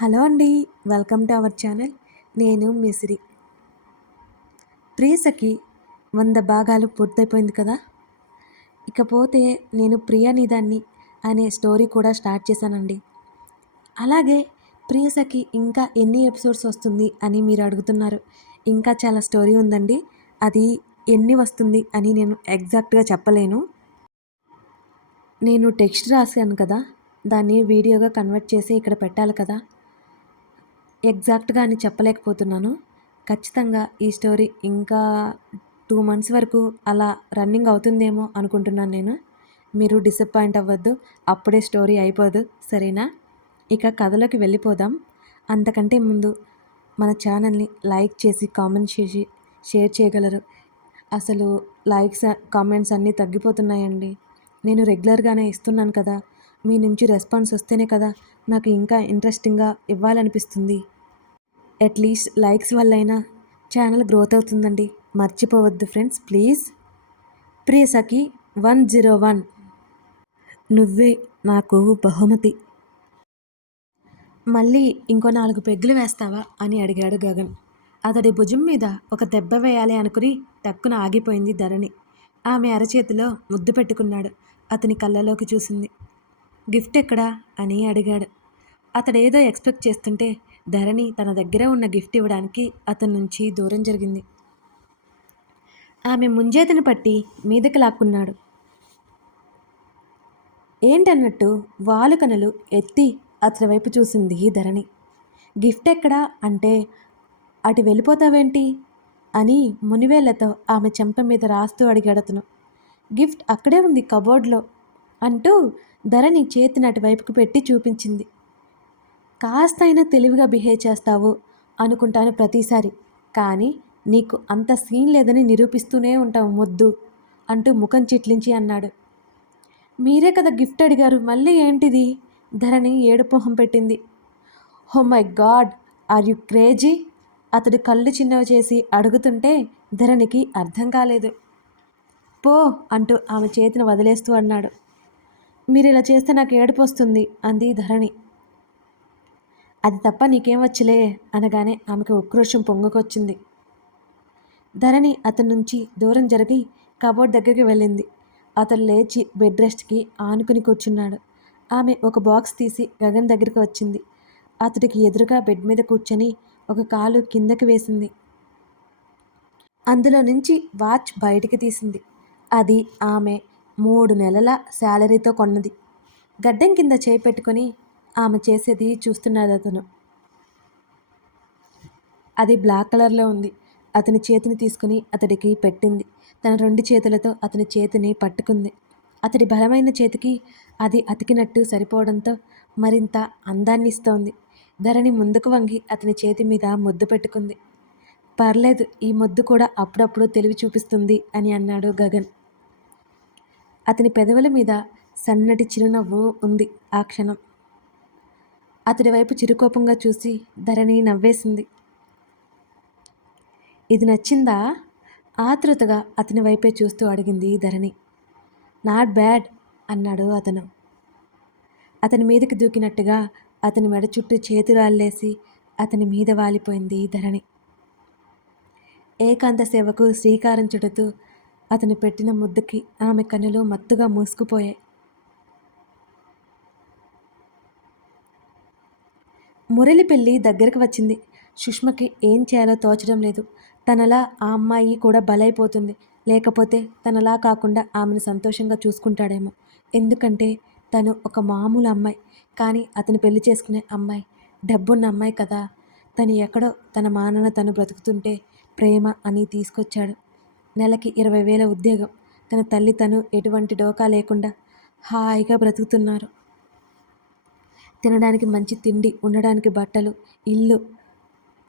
Hello అండి welcome to our channel. నేను మిసిరి ప్రియసకి వంద భాగాలు పూర్తయిపోయింది కదా? ఇకపోతే నేను ప్రియనిదాన్ని అనే స్టోరీ కూడా స్టార్ట్ చేశానండి. అలాగే ప్రియసకి ఇంకా ఎన్ని ఎపిసోడ్స్ వస్తుంది అని మీరు అడుగుతున్నారు. ఇంకా చాలా స్టోరీ ఉందండి. అది ఎన్ని వస్తుంది అని నేను ఎగ్జాక్ట్గా చెప్పలేను. నేను టెక్స్ట్ రాశాను కదా దాన్ని వీడియోగా కన్వర్ట్ చేసి ఇక్కడ పెట్టాలి కదా? ఎగ్జాక్ట్గా అని చెప్పలేకపోతున్నాను. ఖచ్చితంగా ఈ స్టోరీ ఇంకా టూ మంత్స్ వరకు అలా రన్నింగ్ అవుతుందేమో అనుకుంటున్నాను నేను. మీరు డిసప్పాయింట్ అవ్వద్దు అప్పుడే స్టోరీ అయిపోదు సరేనా? ఇక కథలోకి వెళ్ళిపోదాం. అంతకంటే ముందు మన ఛానల్ని లైక్ చేసి కామెంట్ చేసి షేర్ చేయగలరు. అసలు లైక్స్ కామెంట్స్ అన్నీ తగ్గిపోతున్నాయండి. నేను రెగ్యులర్గానే ఇస్తున్నాను కదా మీ నుంచి రెస్పాన్స్ వస్తేనే కదా నాకు ఇంకా ఇంట్రెస్టింగ్గా ఇవ్వాలనిపిస్తుంది. అట్లీస్ట్ లైక్స్ వల్లైనా ఛానల్ గ్రోత్ అవుతుందండి. మర్చిపోవద్దు friends please. Priyasakhi one zero one. నువ్వే నాకు బహుమతి. మళ్ళీ ఇంకో నాలుగు పెగ్గులు వేస్తావా అని అడిగాడు గగన్. అతడి భుజం మీద ఒక దెబ్బ వేయాలి అనుకుని టక్కున ఆగిపోయింది ధరణి. ఆమె అరచేతిలో ముద్దు పెట్టుకున్నాడు. అతని కళ్ళలోకి చూసింది. గిఫ్ట్ ఎక్కడా? అని అడిగాడు. అతడేదో ఎక్స్పెక్ట్ చేస్తుంటే ధరణి తన దగ్గర ఉన్న గిఫ్ట్ ఇవ్వడానికి అతని నుంచి దూరం జరిగింది. ఆమె ముంజేతను పట్టి మీదకి లాక్కున్నాడు. ఏంటన్నట్టు వాలుకనలు ఎత్తి అతని వైపు చూసింది ధరణి. గిఫ్ట్ ఎక్కడా? అంటే అటు వెళ్ళిపోతావేంటి? అని మునివేళ్ళతో ఆమె చెంప మీద రాస్తూ అడిగాడతను గిఫ్ట్ అక్కడే ఉంది కబోర్డ్లో. అంటూ ధరణి చేతిని అటువైపుకు పెట్టి చూపించింది. కాస్తైనా తెలివిగా బిహేవ్ చేస్తావు అనుకుంటాను ప్రతిసారి. కానీ నీకు అంత సీన్ లేదని నిరూపిస్తూనే ఉంటావు మొద్దు అంటూ ముఖం చిట్లించి అన్నాడు. మీరే కదా గిఫ్ట్ అడిగారు మళ్ళీ ఏంటిది? ధరణి ఏడుపోహం పెట్టింది. హో my god are you crazy? అతడు కళ్ళు చిన్నవి చేసి అడుగుతుంటే ధరణికి అర్థం కాలేదు. పో అంటూ ఆమె చేతిని వదిలేస్తూ అన్నాడు. మీరు ఇలా చేస్తే నాకు ఏడుపు వస్తుంది అంది ధరణి. అది తప్ప నీకేం వచ్చలే అనగానే ఆమెకు ఉక్రోషం పొంగుకొచ్చింది. ధరణి అతని నుంచి దూరం జరిగి కబోర్డ్ దగ్గరికి వెళ్ళింది. అతను లేచి బెడ్ రెస్ట్కి ఆనుకుని కూర్చున్నాడు. ఆమె ఒక బాక్స్ తీసి గగన్ దగ్గరికి వచ్చింది. అతడికి ఎదురుగా బెడ్ మీద కూర్చొని ఒక కాలు కిందకి వేసింది. అందులో నుంచి వాచ్ బయటికి తీసింది. అది ఆమె మూడు నెలల శాలరీతో కొన్నది. గడ్డం కింద చేయి పెట్టుకొని ఆమె చేసేది చూస్తున్నాడు అతను. అది బ్లాక్ కలర్లో ఉంది. అతని చేతిని తీసుకుని అతడికి పెట్టింది. తన రెండు చేతులతో అతని చేతిని పట్టుకుంది. అతడి బలమైన చేతికి అది అతికినట్టు సరిపోవడంతో మరింత అందాన్ని ఇస్తోంది. ధరణి ముందుకు వంగి అతని చేతి మీద ముద్దు పెట్టుకుంది. పర్లేదు ఈ ముద్దు కూడా అప్పుడప్పుడు తెలివి చూపిస్తుంది అని అన్నాడు గగన్. అతని పెదవుల మీద సన్నటి చిరునవ్వు ఉంది ఆ క్షణం. అతడి వైపు చిరుకోపంగా చూసి ధరణి నవ్వేసింది. ఇది నచ్చిందా? ఆతృతగా అతని వైపే చూస్తూ అడిగింది ధరణి. నాట్ బ్యాడ్ అన్నాడు అతను. అతని మీదకి దూకినట్టుగా అతని మెడ చుట్టూ చేతులు అల్లేసి అతని మీద వాలిపోయింది ధరణి. ఏకాంత సేవకు శ్రీకారం చుడుతూ అతను పెట్టిన ముద్దకి ఆమె కనులు మత్తుగా మూసుకుపోయాయి. మురళి పెళ్ళి దగ్గరకు వచ్చింది. సుష్మకి ఏం చేయాలో తోచడం లేదు. తనలా ఆ అమ్మాయి కూడా బలైపోతుంది. లేకపోతే తనలా కాకుండా ఆమెను సంతోషంగా చూసుకుంటాడేమో. ఎందుకంటే తను ఒక మామూలు అమ్మాయి. కానీ అతను పెళ్ళి చేసుకునే అమ్మాయి. డబ్బున్న అమ్మాయి కదా. తను ఎక్కడో తన మానన తను బ్రతుకుతుంటే ప్రేమ అని తీసుకొచ్చాడు. నెలకి ఇరవై వేల ఉద్యోగం. తన తల్లి తను ఎటువంటి డోకా లేకుండా హాయిగా బ్రతుకుతున్నారు. తినడానికి మంచి తిండి ఉండడానికి బట్టలు ఇల్లు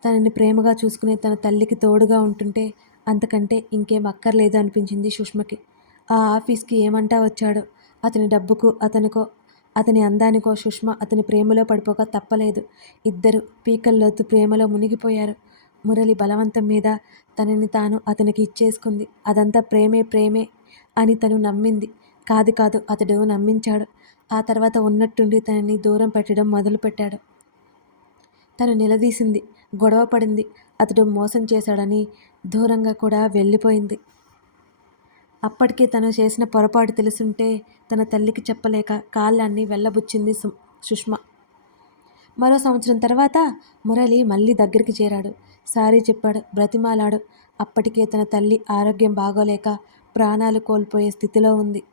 తనని ప్రేమగా చూసుకునే తన తల్లికి తోడుగా ఉంటుంటే అంతకంటే ఇంకేం అక్కర్లేదు అనిపించింది సుష్మకి. ఆ ఆఫీస్కి ఏమంటా వచ్చాడో అతని డబ్బుకు అతనికో అతని అందానికో సుష్మ అతని ప్రేమలో పడిపోక తప్పలేదు. ఇద్దరు పీకల్లోతు ప్రేమలో మునిగిపోయారు. మురళి బలవంతం మీద తనని తాను అతనికి ఇచ్చేసుకుంది. అదంతా ప్రేమే ప్రేమే అని తను నమ్మింది. కాదు కాదు అతడు నమ్మించాడు. ఆ తర్వాత ఉన్నట్టుండి తనని దూరం పెట్టడం మొదలుపెట్టాడు. తను నిలదీసింది గొడవ పడింది. అతడు మోసం చేశాడని దూరంగా కూడా వెళ్ళిపోయింది. అప్పటికే తను చేసిన పొరపాటు తెలుసుంటే తన తల్లికి చెప్పలేక కాళ్ళాన్ని వెళ్ళబుచ్చింది సుష్మా సుష్మ. మరో సంవత్సరం తర్వాత మురళి మళ్ళీ దగ్గరికి చేరాడు. సారీ చెప్పాడు బ్రతిమాలాడు. అప్పటికే తన తల్లి ఆరోగ్యం బాగోలేక ప్రాణాలు కోల్పోయే స్థితిలో ఉంది.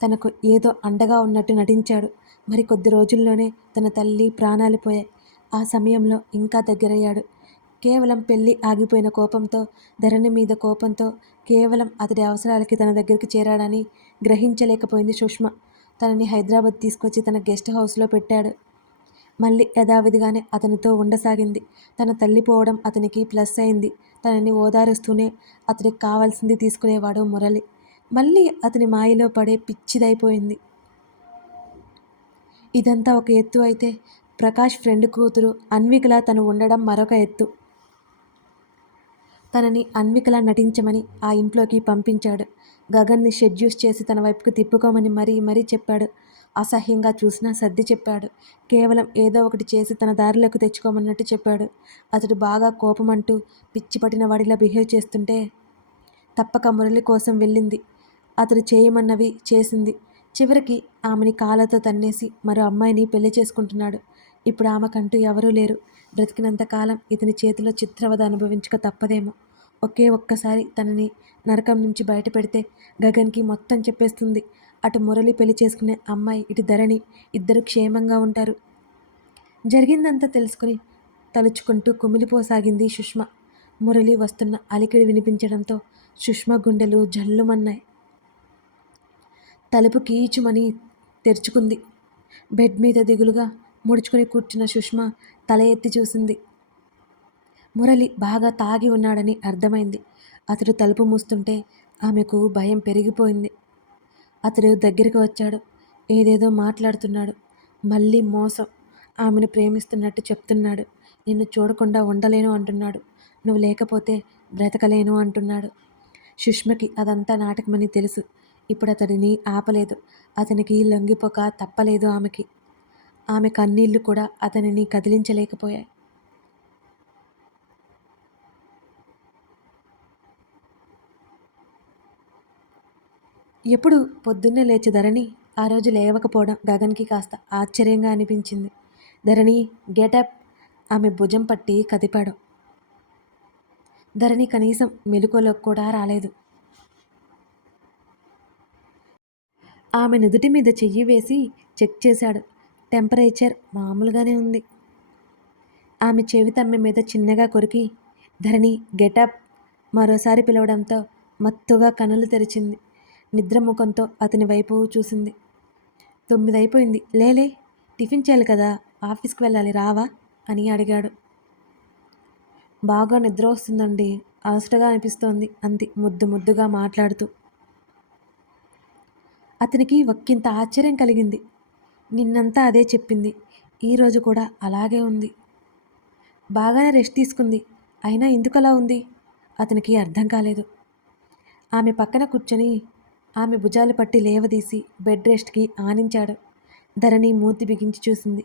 తనకు ఏదో అండగా ఉన్నట్టు నటించాడు. మరి కొద్ది రోజుల్లోనే తన తల్లి ప్రాణాలు పోయాయి. ఆ సమయంలో ఇంకా దగ్గరయ్యాడు. కేవలం పెళ్ళి ఆగిపోయిన కోపంతో ధరణి మీద కోపంతో కేవలం అతడి అవసరాలకి తన దగ్గరికి చేరాడని గ్రహించలేకపోయింది సుష్మ. తనని హైదరాబాద్ తీసుకొచ్చి తన గెస్ట్ హౌస్లో పెట్టాడు. మళ్ళీ యథావిధిగానే అతనితో ఉండసాగింది. తన తల్లి పోవడం అతనికి ప్లస్ అయింది. తనని ఓదారుస్తూనే అతనికి కావాల్సింది తీసుకునేవాడు మురళి. మళ్ళీ అతని మాయలో పడే పిచ్చిదైపోయింది. ఇదంతా ఒక ఎత్తు అయితే ప్రకాష్ ఫ్రెండ్ కూతురు అన్వికలా తను ఉండడం మరొక ఎత్తు. తనని అన్వికలా నటించమని ఆ ఇంట్లోకి పంపించాడు. గగన్ని షెడ్యూస్ చేసి తన వైపుకు తిప్పుకోమని మరీ మరీ చెప్పాడు. అసహ్యంగా చూసినా సర్ది చెప్పాడు. కేవలం ఏదో ఒకటి చేసి తన దారిలోకి తెచ్చుకోమన్నట్టు చెప్పాడు. అతడు బాగా కోపమంటూ పిచ్చి వాడిలా బిహేవ్ చేస్తుంటే తప్పక మురళి కోసం వెళ్ళింది. అతడు చేయమన్నవి చేసింది. చివరికి ఆమెని కాళ్ళతో తన్నేసి మరో అమ్మాయిని పెళ్ళి చేసుకుంటున్నాడు. ఇప్పుడు ఆమెకంటూ ఎవరూ లేరు. బ్రతికినంత కాలం ఇతని చేతిలో చిత్రవద అనుభవించక తప్పదేమో. ఒకే ఒక్కసారి తనని నరకం నుంచి బయటపెడితే గగన్కి మొత్తం చెప్పేస్తుంది. అటు మురళి పెళ్ళి చేసుకునే అమ్మాయి ఇటు ధరణి ఇద్దరు క్షేమంగా ఉంటారు. జరిగిందంతా తెలుసుకుని తలుచుకుంటూ కుమిలిపోసాగింది సుష్మ. మురళి వస్తున్న అలికిడి వినిపించడంతో సుష్మ గుండెలు జల్లుమన్నాయి. తలుపు కీచుమని తెరుచుకుంది. బెడ్ మీద దిగులుగా ముడుచుకుని కూర్చున్న సుష్మ తల ఎత్తి చూసింది. మురళి బాగా తాగి ఉన్నాడని అర్థమైంది. అతడు తలుపు మూస్తుంటే ఆమెకు భయం పెరిగిపోయింది. అతడు దగ్గరికి వచ్చాడు. ఏదేదో మాట్లాడుతున్నాడు. మళ్ళీ మోసం. ఆమెను ప్రేమిస్తున్నట్టు చెప్తున్నాడు. నిన్ను చూడకుండా ఉండలేను అంటున్నాడు. నువ్వు లేకపోతే బ్రతకలేను అంటున్నాడు. సుష్మకి అదంతా నాటకమని తెలుసు. ఇప్పుడు అతడిని ఆపలేదు. అతనికి లొంగిపోక తప్పలేదు ఆమెకి. ఆమె కన్నీళ్ళు కూడా అతనిని కదిలించలేకపోయాయి. ఎప్పుడు పొద్దున్నే లేచి ధరణి ఆ రోజు లేవకపోవడం గగన్కి కాస్త ఆశ్చర్యంగా అనిపించింది. ధరణి గెటప్ ఆమె భుజం పట్టి కదిపాడు. ధరణి కనీసం మెలుకోలోకి కూడా రాలేదు. ఆమె నుదుటి మీద చెయ్యి వేసి చెక్ చేశాడు. టెంపరేచర్ మామూలుగానే ఉంది. ఆమె చెవి తమ్మె మీద చిన్నగా కొరికి ధరణి గెటప్ మరోసారి పిలవడంతో మత్తుగా కనులు తెరిచింది. నిద్రముఖంతో అతని వైపు చూసింది. తొమ్మిది అయిపోయింది లేలే టిఫిన్ చేయాలి కదా ఆఫీస్కి వెళ్ళాలి రావా? అని అడిగాడు. బాగా నిద్ర వస్తుందండి అలసటగా అనిపిస్తోంది అంది ముద్దు ముద్దుగా మాట్లాడుతూ. అతనికి ఒక్కింత ఆశ్చర్యం కలిగింది. నిన్నంతా అదే చెప్పింది. ఈరోజు కూడా అలాగే ఉంది. బాగానే రెస్ట్ తీసుకుంది. అయినా ఎందుకు అలా ఉంది? అతనికి అర్థం కాలేదు. ఆమె పక్కన కూర్చొని ఆమె భుజాలు పట్టి లేవదీసి బెడ్ రెస్ట్కి ఆనించాడు. ధరణి మూతి బిగించి చూసింది.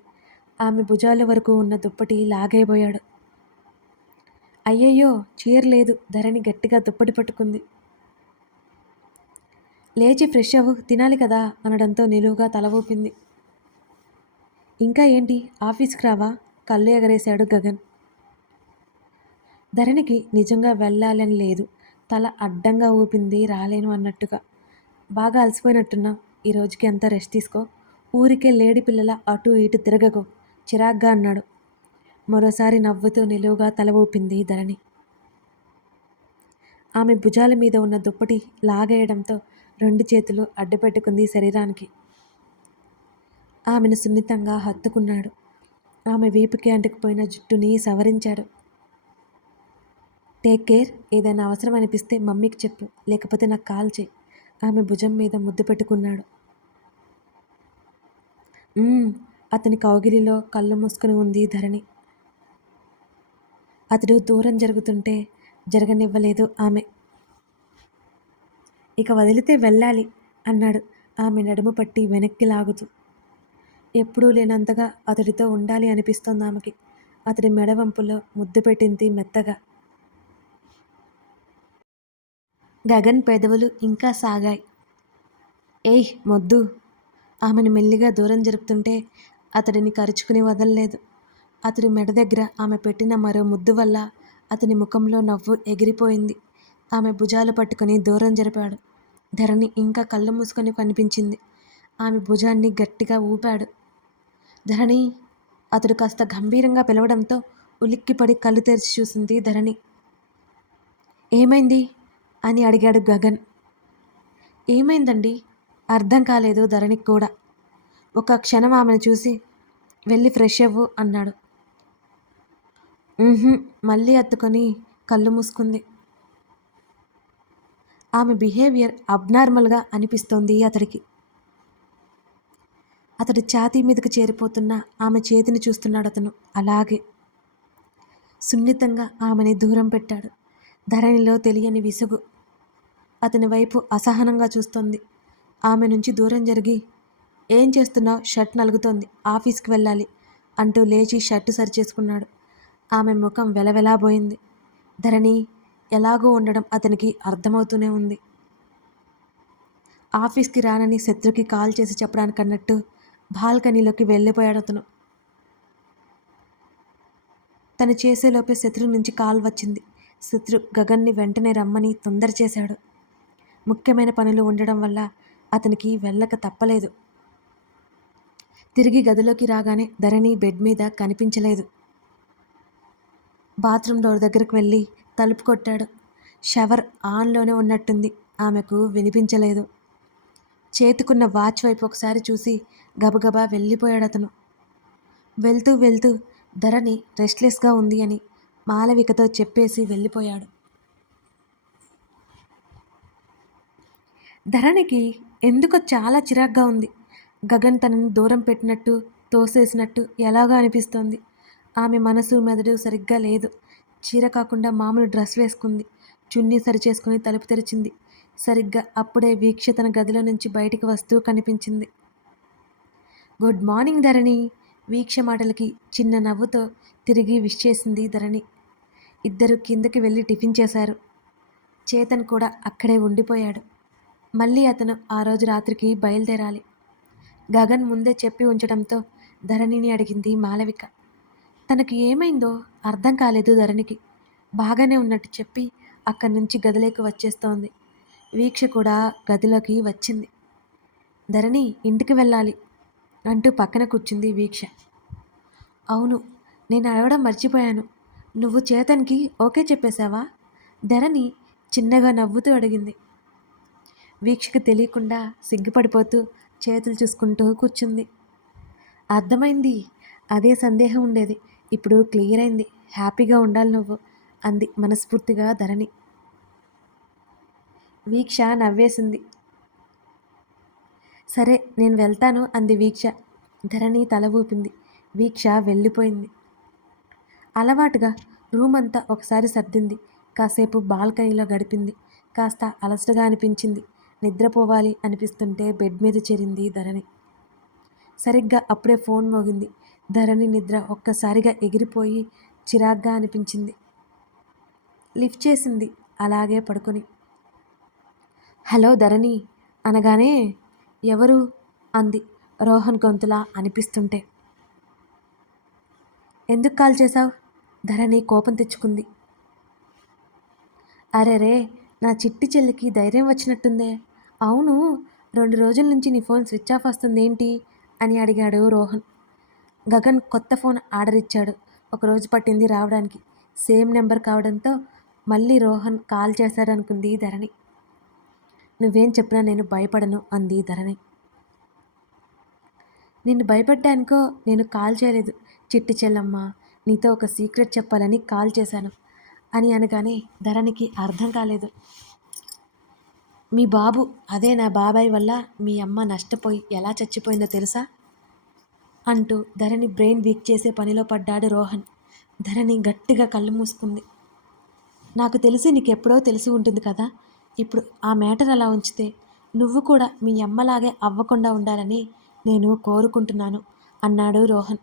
ఆమె భుజాల వరకు ఉన్న దుప్పటి లాగైపోయాడు. అయ్యయ్యో చీర లేదు. ధరణి గట్టిగా దుప్పటి పట్టుకుంది. లేచి ఫ్రెష్ అవ్వు తినాలి కదా అనడంతో నిలువుగా తల ఊపింది. ఇంకా ఏంటి? ఆఫీస్కి రావా? కళ్ళు ఎగరేశాడు గగన్. ధరణికి నిజంగా వెళ్ళాలని లేదు. తల అడ్డంగా ఊపింది రాలేను అన్నట్టుగా. బాగా అలసిపోయినట్టున్నావు ఈ రోజుకి అంతా రెస్ట్ తీసుకో. ఊరికే లేడి పిల్లల అటు ఇటు తిరగకు. చిరాగ్గా అన్నాడు. మరోసారి నవ్వుతూ నిలువుగా తల ఊపింది ధరణి. ఆమె భుజాల మీద ఉన్న దుప్పటి లాగేయడంతో రెండు చేతులు అడ్డుపెట్టుకుంది శరీరానికి. ఆమెను సున్నితంగా హత్తుకున్నాడు. ఆమె వీపుకి అంటుకుపోయిన జుట్టుని సవరించాడు. Take care. ఏదైనా అవసరం అనిపిస్తే మమ్మీకి చెప్పు. లేకపోతే నాకు కాల్ చేయి. ఆమె భుజం మీద ముద్దు పెట్టుకున్నాడు. అతని కౌగిలిలో కళ్ళు మూసుకుని ఉంది ధరణి. అతడు దూరం జరుగుతుంటే జరగనివ్వలేదు ఆమె. ఇక వదిలితే వెళ్ళాలి అన్నాడు ఆమె నడుము పట్టి వెనక్కి లాగుతూ. ఎప్పుడూ లేనంతగా అతడితో ఉండాలి అనిపిస్తోంది ఆమెకి. అతడి మెడవంపులో ముద్దు పెట్టింది మెత్తగా. గగన్ పెదవులు ఇంకా సాగాయి. ఏయ్ మొద్దు! ఆమెను మెల్లిగా దూరం జరుపుతుంటే అతడిని కరుచుకుని వదలలేదు. అతడి మెడ దగ్గర ఆమె పెట్టిన మరో ముద్దు వల్ల అతని ముఖంలో నవ్వు ఎగిరిపోయింది. ఆమె భుజాలు పట్టుకుని దూరం జరిపాడు. ధరణి ఇంకా కళ్ళు మూసుకొని కనిపించింది. ఆమె భుజాన్ని గట్టిగా ఊపాడు. ధరణి! అతడు కాస్త గంభీరంగా పిలవడంతో ఉలిక్కిపడి కళ్ళు తెరిచి చూసింది ధరణి. ఏమైంది? అని అడిగాడు గగన్. ఏమైందండి? అర్థం కాలేదు ధరణికి కూడా. ఒక క్షణం ఆమెను చూసి వెళ్ళి ఫ్రెష్ అవ్వు అన్నాడు. మళ్ళీ అత్తుకొని కళ్ళు మూసుకుంది. ఆమె బిహేవియర్ అబ్నార్మల్గా అనిపిస్తోంది అతడికి. అతడి ఛాతీ మీదకి చేరిపోతున్న ఆమె చేతిని చూస్తున్నాడు అతను. అలాగే సున్నితంగా ఆమెని దూరం పెట్టాడు. ధరణిలో తెలియని విసుగు. అతని వైపు అసహనంగా చూస్తోంది. ఆమె నుంచి దూరం జరిగి ఏం చేస్తున్నావు? షర్ట్ నలుగుతోంది. ఆఫీస్కి వెళ్ళాలి అంటూ లేచి షర్టు సరిచేసుకున్నాడు. ఆమె ముఖం వెలవెలాబోయింది ధరణి ఎలాగో ఉండడం అతనికి అర్థమవుతూనే ఉంది. ఆఫీస్కి రానని శత్రుకి కాల్ చేసి చెప్పడానికి అన్నట్టు బాల్కనీలోకి వెళ్ళిపోయాడు అతను. తను చేసేలోపే శత్రు నుంచి కాల్ వచ్చింది. శత్రు గగన్ని వెంటనే రమ్మని తొందర చేశాడు. ముఖ్యమైన పనులు ఉండడం వల్ల అతనికి వెళ్ళక తప్పలేదు. తిరిగి గదిలోకి రాగానే ధరణి బెడ్ మీద కనిపించలేదు. బాత్రూమ్ డోర్ దగ్గరకు వెళ్ళి తలుపు కొట్టాడు. షవర్ ఆన్లోనే ఉన్నట్టుంది. ఆమెకు వినిపించలేదు. చేతుకున్న వాచ్ వైపు ఒకసారి చూసి గబగబా వెళ్ళిపోయాడు అతను. వెళ్తూ వెళ్తూ ధరణి రెస్ట్లెస్గా ఉంది అని మాలవికతో చెప్పేసి వెళ్ళిపోయాడు. ధరణికి ఎందుకో చాలా చిరాగ్గా ఉంది. గగన్ తనని దూరం పెట్టినట్టు తోసేసినట్టు ఎలాగో అనిపిస్తోంది. ఆమె మనసు మెదడు సరిగ్గా లేదు. చీర కాకుండా మామూలు డ్రెస్ వేసుకుంది. చున్నీ సరిచేసుకుని తలుపు తెరిచింది. సరిగ్గా అప్పుడే వీక్ష తన గదిలో నుంచి బయటికి వస్తూ కనిపించింది. గుడ్ మార్నింగ్ ధరణి వీక్ష మాటలకి చిన్న నవ్వుతో తిరిగి విష్ చేసింది ధరణి. ఇద్దరు కిందకి వెళ్ళి టిఫిన్ చేశారు. చేతన్ కూడా అక్కడే ఉండిపోయాడు. మళ్ళీ అతను ఆ రోజు రాత్రికి బయలుదేరాలి. గగన్ ముందే చెప్పి ఉంచడంతో ధరణిని అడిగింది మాలవిక. తనకు ఏమైందో అర్థం కాలేదు ధరణికి. బాగానే ఉన్నట్టు చెప్పి అక్కడి నుంచి గదిలోకి వచ్చేస్తోంది. వీక్ష కూడా గదిలోకి వచ్చింది. ధరణి ఇంటికి వెళ్ళాలి అంటూ పక్కన కూర్చుంది వీక్ష. అవును నేను అడగడం మర్చిపోయాను. నువ్వు చేతన్కి ఓకే చెప్పేశావా? ధరణి చిన్నగా నవ్వుతూ అడిగింది. వీక్షకు తెలియకుండా సిగ్గుపడిపోతూ చేతులు చూసుకుంటూ కూర్చుంది. అర్థమైంది. అదే సందేహం ఉండేది. ఇప్పుడు క్లియర్ అయింది. హ్యాపీగా ఉండాలి నువ్వు అంది మనస్ఫూర్తిగా ధరణి. వీక్ష నవ్వేసింది. సరే నేను వెళ్తాను అంది వీక్ష. ధరణి తల ఊపింది. వీక్ష వెళ్ళిపోయింది. అలవాటుగా రూమ్ అంతా ఒకసారి సర్దింది. కాసేపు బాల్కనీలో గడిపింది. కాస్త అలసటగా అనిపించింది. నిద్రపోవాలి అనిపిస్తుంటే బెడ్ మీద చేరింది ధరణి. సరిగ్గా అప్పుడే ఫోన్ మోగింది. ధరణి నిద్ర ఒక్కసారిగా ఎగిరిపోయి చిరాగ్గా అనిపించింది. లిఫ్ట్ చేసింది. అలాగే పడుకొని. హలో ధరణి అనగానే ఎవరు? అంది రోహన్ గొంతులా అనిపిస్తుంటే. ఎందుకు కాల్ చేశావు? ధరణి కోపం తెచ్చుకుంది. అరే రే నా చిట్టి చెల్లికి ధైర్యం వచ్చినట్టుందే. అవును రెండు రోజుల నుంచి నీ ఫోన్ స్విచ్ ఆఫ్ వస్తుంది ఏంటి? అని అడిగాడు రోహన్. గగన్ కొత్త ఫోన్ ఆర్డర్ ఇచ్చాడు. ఒకరోజు పట్టింది రావడానికి. సేమ్ నెంబర్ కావడంతో మళ్ళీ రోహన్ కాల్ చేశాడనుకుంది ధరణి. నువ్వేం చెప్పినా నేను భయపడను అంది ధరణి. నిన్ను భయపడ్డానుకో నేను కాల్ చేయలేదు. చిట్టి చెల్లమ్మ నీతో ఒక సీక్రెట్ చెప్పాలని కాల్ చేశాను అని అనగానే ధరణికి అర్థం కాలేదు. మీ బాబు అదే నా బాబాయ్ వల్ల మీ అమ్మ నష్టపోయి ఎలా చచ్చిపోయిందో తెలుసా? అంటూ ధరణి బ్రెయిన్ వీక్ చేసే పనిలో పడ్డాడు రోహన్. ధరణి గట్టిగా కళ్ళు మూసుకుంది. నాకు తెలిసి నీకెప్పుడో తెలిసి ఉంటుంది కదా ఇప్పుడు ఆ మ్యాటర్ అలా ఉంచితే నువ్వు కూడా మీ అమ్మలాగే అవ్వకుండా ఉండాలని నేను కోరుకుంటున్నాను అన్నాడు రోహన్.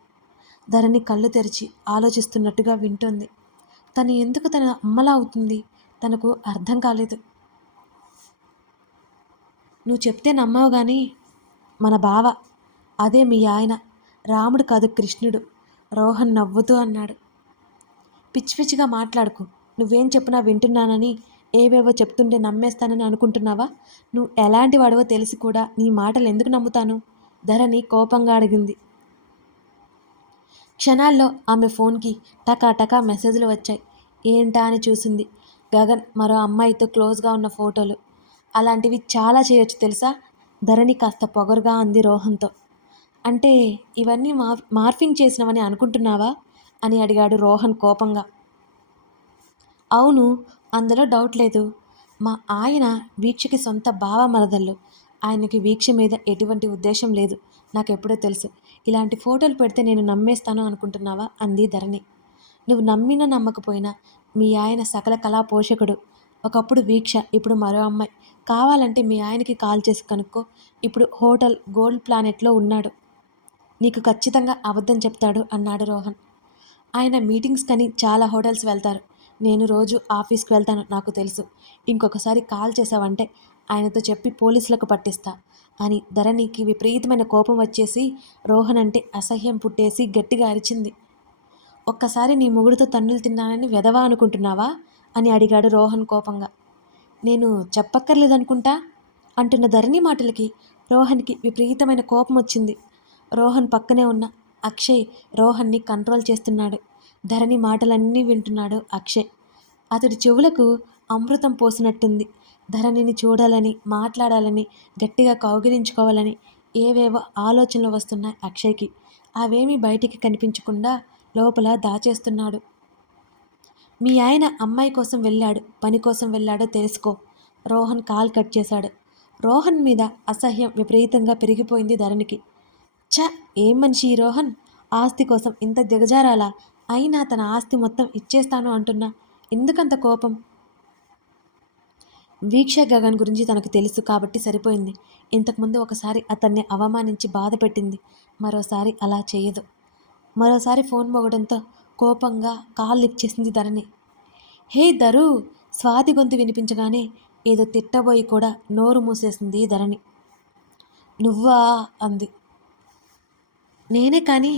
ధరణి కళ్ళు తెరిచి ఆలోచిస్తున్నట్టుగా వింటుంది. తను ఎందుకు తన అమ్మలా అవుతుంది? తనకు అర్థం కాలేదు. నువ్వు చెప్తే నమ్మవు కానీ మన బావ అదే మీ ఆయన. రాముడు కాదు కృష్ణుడు. రోహన్ నవ్వుతూ అన్నాడు. పిచ్చి పిచ్చిగా మాట్లాడుకు. నువ్వేం చెప్పినా వింటున్నానని ఏవేవో చెప్తుంటే నమ్మేస్తానని అనుకుంటున్నావా? నువ్వు ఎలాంటి వాడవో తెలిసి కూడా నీ మాటలు ఎందుకు నమ్ముతాను? ధరణి కోపంగా అడిగింది. క్షణాల్లో ఆమె ఫోన్కి టకా టకా మెసేజ్లు వచ్చాయి. ఏంటా అని చూసింది. గగన్ మరో అమ్మాయితో క్లోజ్గా ఉన్న ఫోటోలు. అలాంటివి చాలా చేయొచ్చు తెలుసా? ధరణి కాస్త పొగరుగా అంది రోహన్తో. అంటే ఇవన్నీ మా మార్ఫింగ్ చేసినవని అనుకుంటున్నావా? అని అడిగాడు రోహన్ కోపంగా. అవును అందులో డౌట్ లేదు. మా ఆయన వీక్షకి సొంత బావ మరదళ్ళు. ఆయనకి వీక్ష మీద ఎటువంటి ఉద్దేశం లేదు. నాకెప్పుడో తెలుసు. ఇలాంటి ఫోటోలు పెడితే నేను నమ్మేస్తాను అనుకుంటున్నావా? అంది ధరణి. నువ్వు నమ్మినా నమ్మకపోయినా మీ ఆయన సకల కళా పోషకుడు ఒకప్పుడు వీక్ష ఇప్పుడు మరో అమ్మాయి. కావాలంటే మీ ఆయనకి కాల్ చేసి కనుక్కో. ఇప్పుడు హోటల్ గోల్డ్ ప్లానెట్లో ఉన్నాడు. నీకు ఖచ్చితంగా అబద్ధం చెప్తాడు అన్నాడు రోహన్. ఆయన మీటింగ్స్ కని చాలా హోటల్స్ వెళ్తారు. నేను రోజు ఆఫీస్కి వెళ్తాను నాకు తెలుసు. ఇంకొకసారి కాల్ చేసావంటే ఆయనతో చెప్పి పోలీసులకు పట్టిస్తా అని ధరణికి విపరీతమైన కోపం వచ్చేసి రోహన్ అంటే అసహ్యం పుట్టేసి గట్టిగా అరిచింది. ఒక్కసారి నీ మొగుడుతో తన్నులు తిన్నానని వెదవా అనుకుంటున్నావా? అని అడిగాడు రోహన్ కోపంగా. నేను చెప్పక్కర్లేదనుకుంటా? అంటున్న ధరణి మాటలకి రోహన్కి విపరీతమైన కోపం వచ్చింది. రోహన్ పక్కనే ఉన్న అక్షయ్ రోహన్ని కంట్రోల్ చేస్తున్నాడు. ధరణి మాటలన్నీ వింటున్నాడు అక్షయ్. అతడి చెవులకు అమృతం పోసినట్టుంది. ధరణిని చూడాలని మాట్లాడాలని గట్టిగా కౌగిలించుకోవాలని ఏవేవో ఆలోచనలు వస్తున్నాయి అక్షయ్కి. అవేమీ బయటికి కనిపించకుండా లోపల దాచేస్తున్నాడు. మీ ఆయన అమ్మాయి కోసం వెళ్ళాడు పని కోసం వెళ్ళాడో తెలుసుకో. రోహన్ కాల్ కట్ చేశాడు. రోహన్ మీద అసహ్యం విపరీతంగా పెరిగిపోయింది ధరణికి. ఛ! ఏం మనిషి ఈ రోహన్? ఆస్తి కోసం ఇంత దిగజారాలా? అయినా తన ఆస్తి మొత్తం ఇచ్చేస్తాను అంటున్నా. ఎందుకంత కోపం? వీక్ష గగన్ గురించి తనకు తెలుసు కాబట్టి సరిపోయింది. ఇంతకుముందు ఒకసారి అతన్ని అవమానించి బాధ పెట్టింది. మరోసారి అలా చేయదు. మరోసారి ఫోన్ మోగడంతో కోపంగా కాల్ లిఫ్ట్ చేసింది ధరణి. హే ధరు! స్వాతి గొంతు వినిపించగానే ఏదో తిట్టబోయి కూడా నోరు మూసేసింది ధరణి. నువ్వా? అంది. నేనే కానీ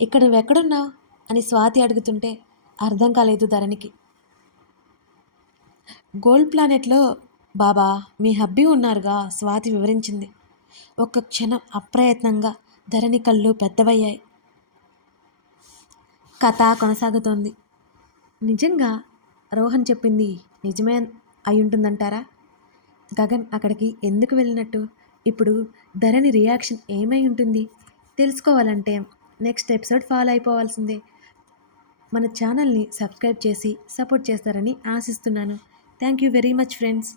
ఇక్కడ నువ్వెక్కడున్నావు? అని స్వాతి అడుగుతుంటే అర్థం కాలేదు ధరణికి. గోల్డ్ ప్లానెట్లో బాబా మీ హబ్బీ ఉన్నారుగా? స్వాతి వివరించింది. ఒక్క క్షణం అప్రయత్నంగా ధరణి కళ్ళు పెద్దవయ్యాయి. కథ కొనసాగుతోంది. నిజంగా రోహన్ చెప్పింది నిజమే అయి ఉంటుందంటారా గగన్ అక్కడికి ఎందుకు వెళ్ళినట్టు? ఇప్పుడు ధరణి రియాక్షన్ ఏమై ఉంటుంది? తెలుసుకోవాలంటే నెక్స్ట్ ఎపిసోడ్ ఫాలో అయిపోవాల్సిందే. మన ఛానల్ని సబ్స్క్రైబ్ చేసి సపోర్ట్ చేస్తారని ఆశిస్తున్నాను. Thank you very much friends.